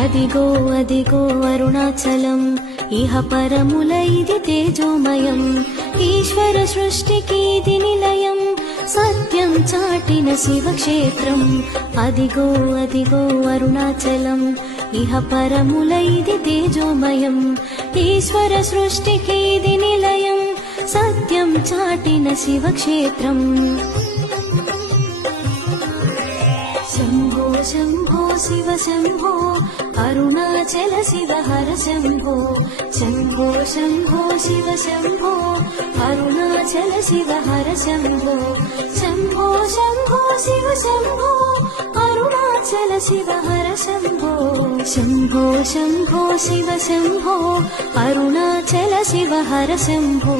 అదిగో అదిగో అరుణాచలం ఇహ పరముల ఇది తేజోమయం ఈశ్వర సృష్టికి ఇది నిలయం సత్యం చాటిన శివక్షేత్రం అదిగో అదిగో అరుణాచలం ఇహ పరముల ఇది తేజోమయం ఈశ్వర సృష్టికి ఇది నిలయం సత్యం చాటిన శివక్షేత్రం శంభో శంభో శివ శంభో అరుణాచల శివ హర శంభో శంభో శంభో శివ శంభో అరుణాచల శివ హర శంభో శంభో శంభో శివ శంభో అరుణాచల శివ హర శంభో శంభో శంభో శివ శంభో అరుణాచల శివ హర శంభో